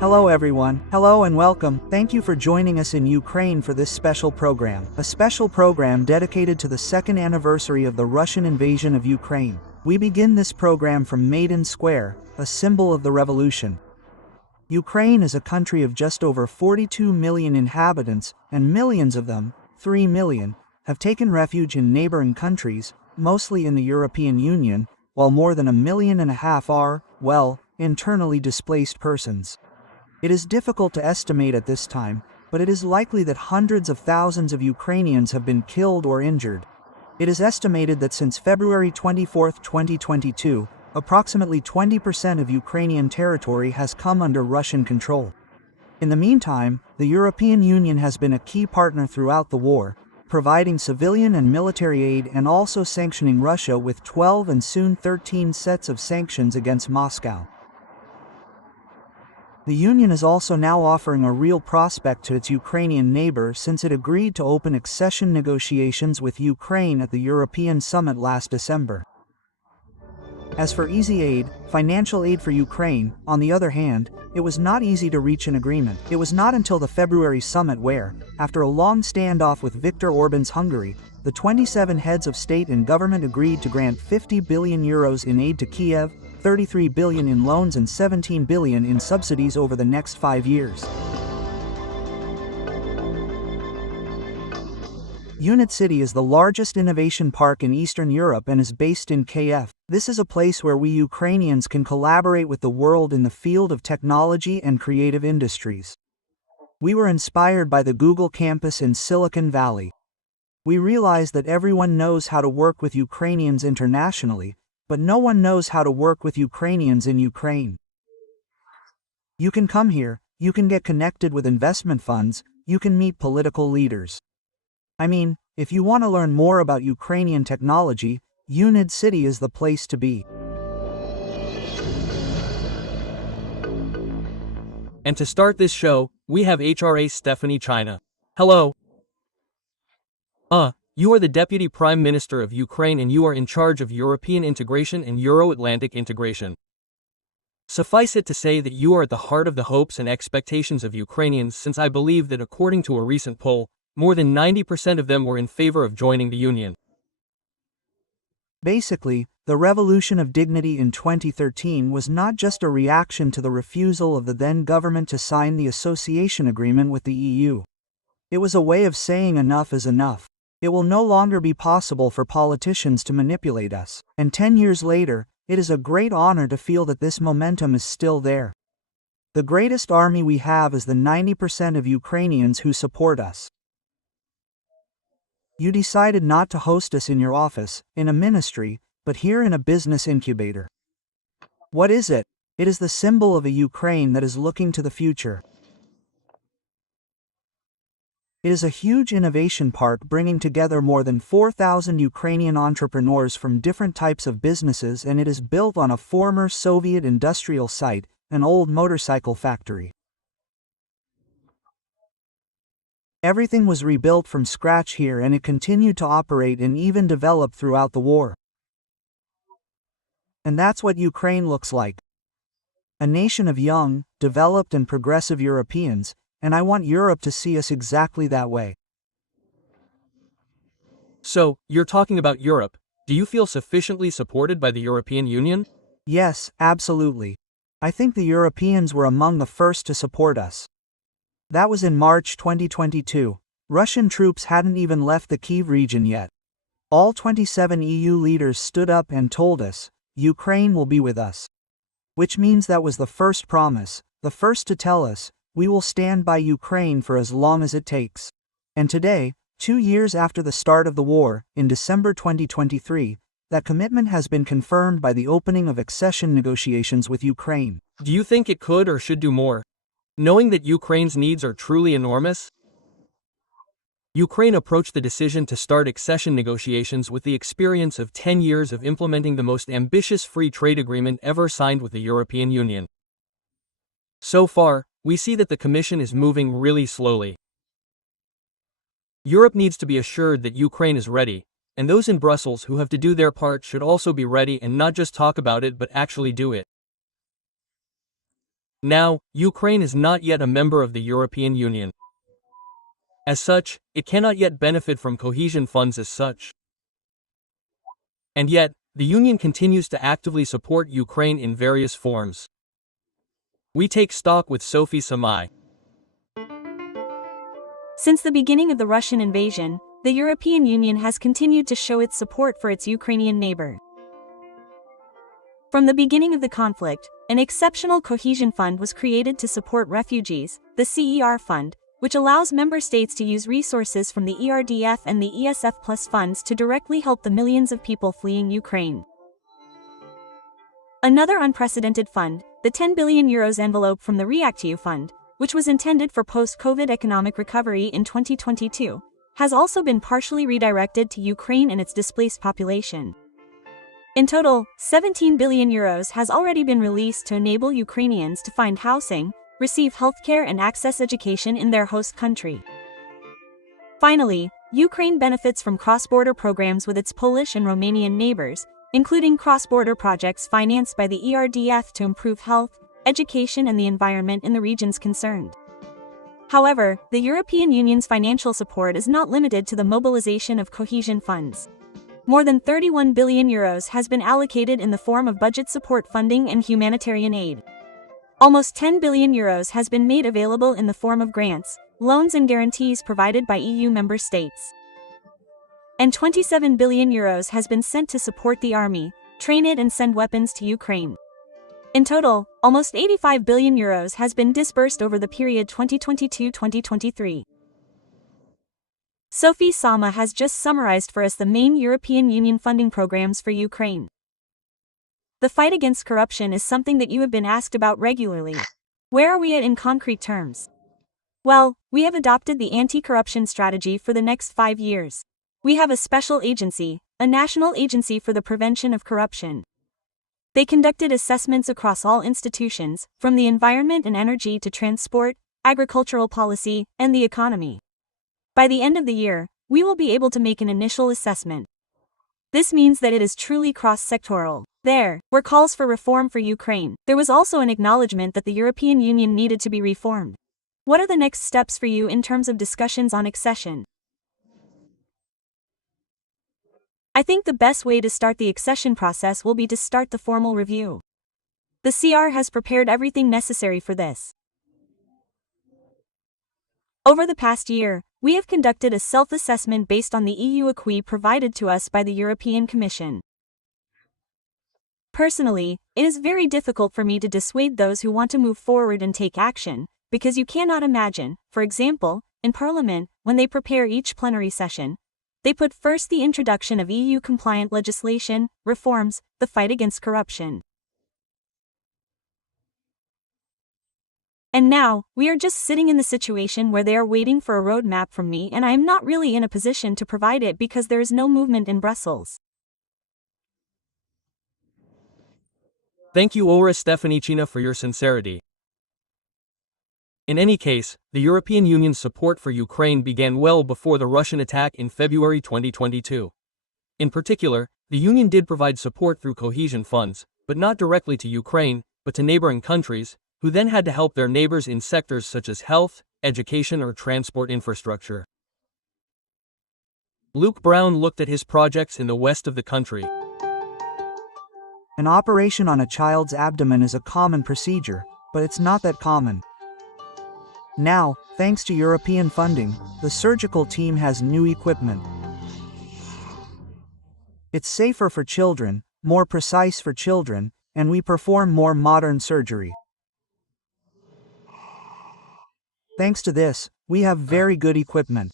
Hello everyone, hello and welcome. Thank you for joining us in Ukraine for this special program. A special program dedicated to the second anniversary of the Russian invasion of Ukraine. We begin this program from Maidan Square, a symbol of the revolution. Ukraine is a country of just over 42 million inhabitants, and millions of them, 3 million, have taken refuge in neighboring countries, mostly in the European Union, while more than 1.5 million are, well, internally displaced persons. It is difficult to estimate at this time, but it is likely that hundreds of thousands of Ukrainians have been killed or injured. It is estimated that since February 24, 2022, approximately 20% of Ukrainian territory has come under Russian control. In the meantime, the European Union has been a key partner throughout the war, providing civilian and military aid and also sanctioning Russia with 12 and soon 13 sets of sanctions against Moscow. The Union is also now offering a real prospect to its Ukrainian neighbor since it agreed to open accession negotiations with Ukraine at the European Summit last December. As for easy aid, financial aid for Ukraine, on the other hand, it was not easy to reach an agreement. It was not until the February summit where, after a long standoff with Viktor Orban's Hungary, the 27 heads of state and government agreed to grant 50 billion euros in aid to Kiev, 33 billion in loans and 17 billion in subsidies over the next 5 years. Unit City is the largest innovation park in Eastern Europe and is based in Kiev. This is a place where we Ukrainians can collaborate with the world in the field of technology and creative industries. We were inspired by the Google campus in Silicon Valley. We realized that everyone knows how to work with Ukrainians internationally, but no one knows how to work with Ukrainians in Ukraine. You can come here, you can get connected with investment funds, you can meet political leaders. I mean, if you want to learn more about Ukrainian technology, Unit City is the place to be. And to start this show, we have HRA Stephanie China. Hello. You are the Deputy Prime Minister of Ukraine and you are in charge of European integration and Euro-Atlantic integration. Suffice it to say that you are at the heart of the hopes and expectations of Ukrainians since I believe that according to a recent poll, more than 90% of them were in favor of joining the Union. Basically, the Revolution of Dignity in 2013 was not just a reaction to the refusal of the then government to sign the association agreement with the EU. It was a way of saying enough is enough. It will no longer be possible for politicians to manipulate us. And 10 years later, it is a great honor to feel that this momentum is still there. The greatest army we have is the 90% of Ukrainians who support us. You decided not to host us in your office, in a ministry, but here in a business incubator. What is it? It is the symbol of a Ukraine that is looking to the future. It is a huge innovation park bringing together more than 4,000 Ukrainian entrepreneurs from different types of businesses, and it is built on a former Soviet industrial site, an old motorcycle factory. Everything was rebuilt from scratch here and it continued to operate and even develop throughout the war. And that's what Ukraine looks like. A nation of young, developed and progressive Europeans, and I want Europe to see us exactly that way. So, you're talking about Europe. Do you feel sufficiently supported by the European Union? Yes, absolutely. I think the Europeans were among the first to support us. That was in March 2022. Russian troops hadn't even left the Kyiv region yet. All 27 EU leaders stood up and told us, Ukraine will be with us. Which means that was the first promise, the first to tell us, we will stand by Ukraine for as long as it takes. And today, 2 years after the start of the war, in December 2023, that commitment has been confirmed by the opening of accession negotiations with Ukraine. Do you think it could or should do more? Knowing that Ukraine's needs are truly enormous? Ukraine approached the decision to start accession negotiations with the experience of 10 years of implementing the most ambitious free trade agreement ever signed with the European Union. So far, we see that the Commission is moving really slowly. Europe needs to be assured that Ukraine is ready, and those in Brussels who have to do their part should also be ready and not just talk about it but actually do it. Now, Ukraine is not yet a member of the European Union. As such, it cannot yet benefit from cohesion funds as such. And yet, the Union continues to actively support Ukraine in various forms. We take stock with Sophie Samai. Since the beginning of the Russian invasion, the European Union has continued to show its support for its Ukrainian neighbor. From the beginning of the conflict, an exceptional cohesion fund was created to support refugees, the CER fund, which allows member states to use resources from the ERDF and the ESF Plus funds to directly help the millions of people fleeing Ukraine. Another unprecedented fund, the 10 billion euros envelope from the REACT-EU fund, which was intended for post-COVID economic recovery in 2022, has also been partially redirected to Ukraine and its displaced population. In total, 17 billion euros has already been released to enable Ukrainians to find housing, receive healthcare and access education in their host country. Finally, Ukraine benefits from cross-border programs with its Polish and Romanian neighbors, including cross-border projects financed by the ERDF to improve health, education and the environment in the regions concerned. However, the European Union's financial support is not limited to the mobilization of cohesion funds. More than 31 billion euros has been allocated in the form of budget support funding and humanitarian aid. Almost 10 billion euros has been made available in the form of grants, loans and guarantees provided by EU member states. And 27 billion euros has been sent to support the army, train it and send weapons to Ukraine. In total, almost 85 billion euros has been disbursed over the period 2022-2023. Sophie Sama has just summarized for us the main European Union funding programs for Ukraine. The fight against corruption is something that you have been asked about regularly. Where are we at in concrete terms? Well, we have adopted the anti-corruption strategy for the next 5 years. We have a special agency, a national agency for the prevention of corruption. They conducted assessments across all institutions, from the environment and energy to transport, agricultural policy, and the economy. By the end of the year, we will be able to make an initial assessment. This means that it is truly cross-sectoral. There were calls for reform for Ukraine. There was also an acknowledgement that the European Union needed to be reformed. What are the next steps for you in terms of discussions on accession? I think the best way to start the accession process will be to start the formal review. The CR has prepared everything necessary for this. Over the past year, we have conducted a self-assessment based on the EU acquis provided to us by the European Commission. Personally, it is very difficult for me to dissuade those who want to move forward and take action, because you cannot imagine, for example, in Parliament, when they prepare each plenary session, they put first the introduction of EU-compliant legislation, reforms, the fight against corruption. And now, we are just sitting in the situation where they are waiting for a roadmap from me and I am not really in a position to provide it because there is no movement in Brussels. Thank you Ora Stefanicina for your sincerity. In any case, the European Union's support for Ukraine began well before the Russian attack in February 2022. In particular, the Union did provide support through cohesion funds, but not directly to Ukraine, but to neighboring countries, who then had to help their neighbors in sectors such as health, education or transport infrastructure. Luke Brown looked at his projects in the west of the country. An operation on a child's abdomen is a common procedure, but it's not that common. Now, thanks to European funding, the surgical team has new equipment. It's safer for children, more precise for children, and we perform more modern surgery. Thanks to this, we have very good equipment.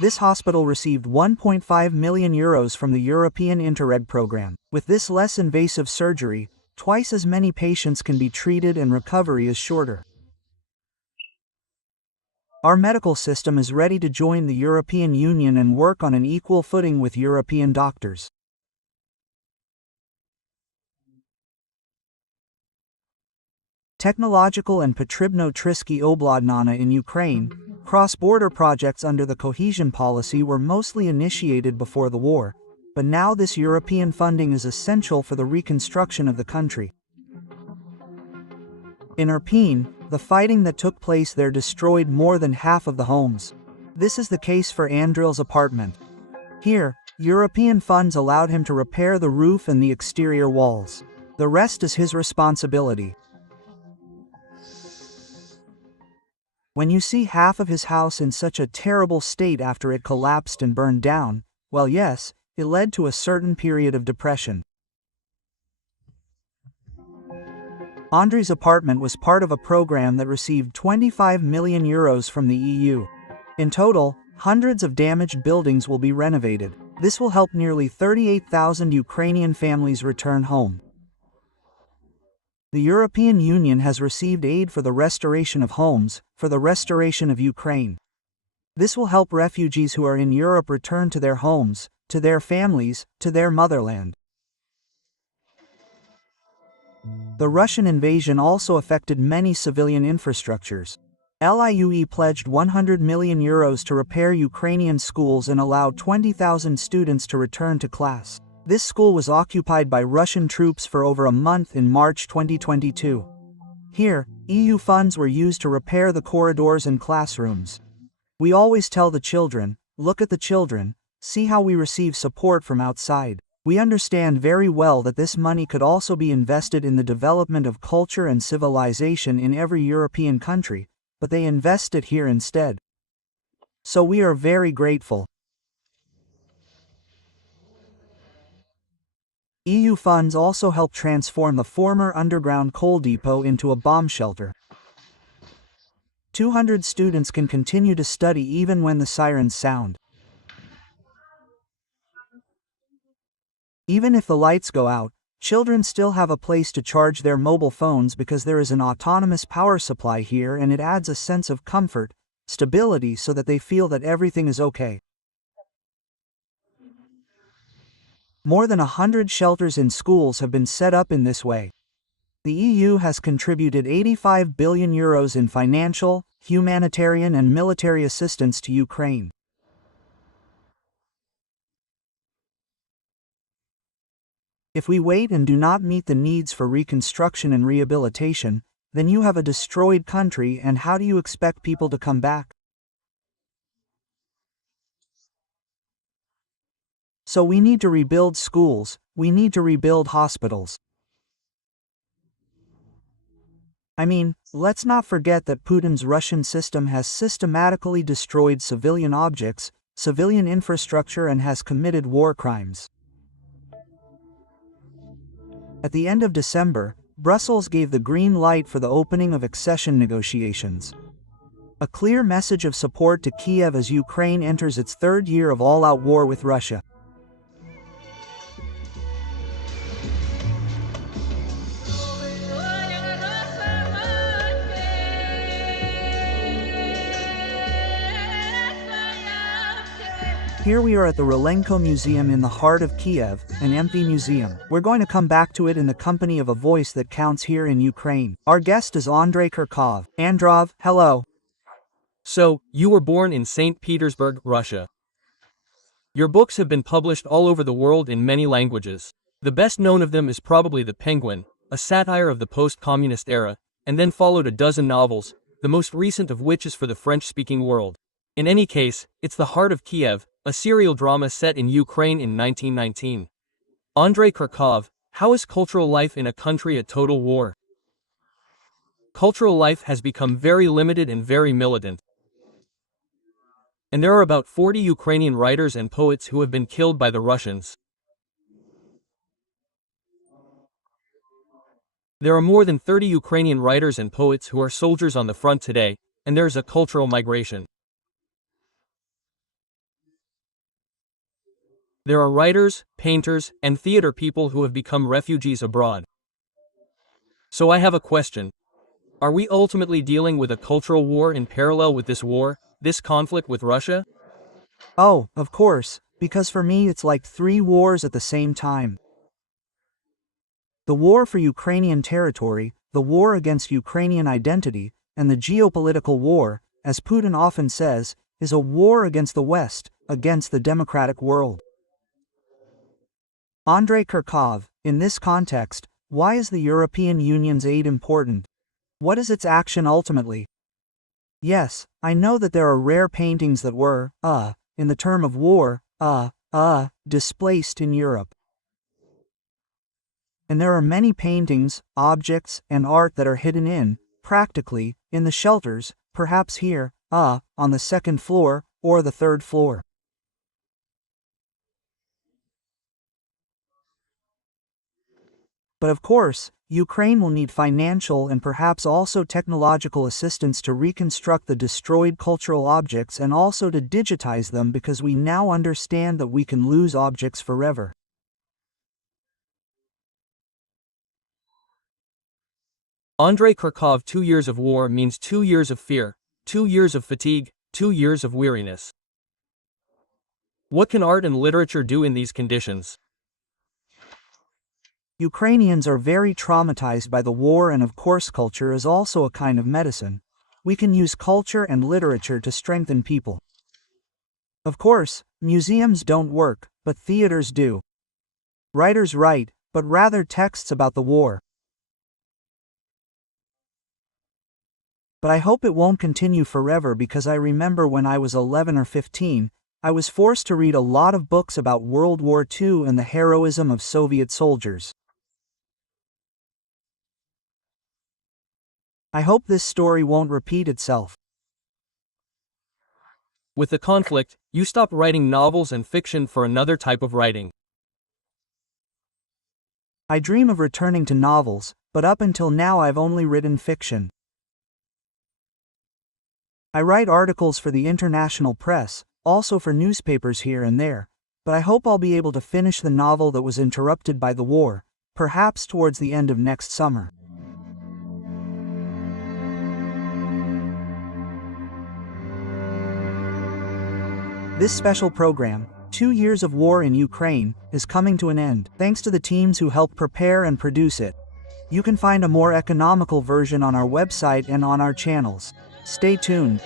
This hospital received 1.5 million euros from the European Interreg program. With this less invasive surgery, twice as many patients can be treated and recovery is shorter. Our medical system is ready to join the European Union and work on an equal footing with European doctors. Technological and Potrybno-Tryskie Obladnana in Ukraine, cross-border projects under the cohesion policy were mostly initiated before the war, but now this European funding is essential for the reconstruction of the country. In Irpin, the fighting that took place there destroyed more than half of the homes. This is the case for Andril's apartment. Here, European funds allowed him to repair the roof and the exterior walls. The rest is his responsibility. When you see half of his house in such a terrible state after it collapsed and burned down, well, yes, it led to a certain period of depression. Andri's apartment was part of a program that received 25 million euros from the EU. In total, hundreds of damaged buildings will be renovated. This will help nearly 38,000 Ukrainian families return home. The European Union has received aid for the restoration of homes, for the restoration of Ukraine. This will help refugees who are in Europe return to their homes, to their families, to their motherland. The Russian invasion also affected many civilian infrastructures. LIUE pledged 100 million euros to repair Ukrainian schools and allow 20,000 students to return to class. This school was occupied by Russian troops for over a month in March 2022. Here, EU funds were used to repair the corridors and classrooms. We always tell the children, look at the children, see how we receive support from outside. We understand very well that this money could also be invested in the development of culture and civilization in every European country, but they invest it here instead. So we are very grateful. EU funds also help transform the former underground coal depot into a bomb shelter. 200 students can continue to study even when the sirens sound. Even if the lights go out, children still have a place to charge their mobile phones because there is an autonomous power supply here, and it adds a sense of comfort, stability, so that they feel that everything is okay. More than 100 shelters in schools have been set up in this way. The EU has contributed 85 billion euros in financial, humanitarian and military assistance to Ukraine. If we wait and do not meet the needs for reconstruction and rehabilitation, then you have a destroyed country, and how do you expect people to come back? So we need to rebuild schools, we need to rebuild hospitals. I mean, let's not forget that Putin's Russian system has systematically destroyed civilian objects, civilian infrastructure, and has committed war crimes. At the end of December, Brussels gave the green light for the opening of accession negotiations. A clear message of support to Kiev as Ukraine enters its third year of all-out war with Russia. Here we are at the Relenko Museum in the heart of Kiev, an empty museum. We're going to come back to it in the company of a voice that counts here in Ukraine. Our guest is Andrei Kurkov. Androv, hello. So, you were born in St. Petersburg, Russia. Your books have been published all over the world in many languages. The best known of them is probably The Penguin, a satire of the post-communist era, and then followed a dozen novels, the most recent of which is for the French-speaking world. In any case, it's The Heart of Kiev, a serial drama set in Ukraine in 1919. Andrei Kurkov, how is cultural life in a country at total war? Cultural life has become very limited and very militant. And there are about 40 Ukrainian writers and poets who have been killed by the Russians. There are more than 30 Ukrainian writers and poets who are soldiers on the front today, and there is a cultural migration. There are writers, painters, and theater people who have become refugees abroad. So I have a question. Are we ultimately dealing with a cultural war in parallel with this war, this conflict with Russia? Oh, of course, because for me it's like 3 wars at the same time. The war for Ukrainian territory, the war against Ukrainian identity, and the geopolitical war, as Putin often says, is a war against the West, against the democratic world. Andrei Kurkov, in this context, why is the European Union's aid important? What is its action ultimately? Yes, I know that there are rare paintings that were, in the term of war, displaced in Europe. And there are many paintings, objects, and art that are hidden practically, in the shelters, perhaps here, on the second floor, or the third floor. But of course, Ukraine will need financial and perhaps also technological assistance to reconstruct the destroyed cultural objects and also to digitize them, because we now understand that we can lose objects forever. Andrei Kirkov, 2 years of war means 2 years of fear, 2 years of fatigue, 2 years of weariness. What can art and literature do in these conditions? Ukrainians are very traumatized by the war, and of course culture is also a kind of medicine. We can use culture and literature to strengthen people. Of course, museums don't work, but theaters do. Writers write, but rather texts about the war. But I hope it won't continue forever, because I remember when I was 11 or 15, I was forced to read a lot of books about World War II and the heroism of Soviet soldiers. I hope this story won't repeat itself. With the conflict, you stopped writing novels and fiction for another type of writing. I dream of returning to novels, but up until now I've only written fiction. I write articles for the international press, also for newspapers here and there, but I hope I'll be able to finish the novel that was interrupted by the war, perhaps towards the end of next summer. This special program, 2 Years of War in Ukraine, is coming to an end, thanks to the teams who helped prepare and produce it. You can find a more economical version on our website and on our channels. Stay tuned.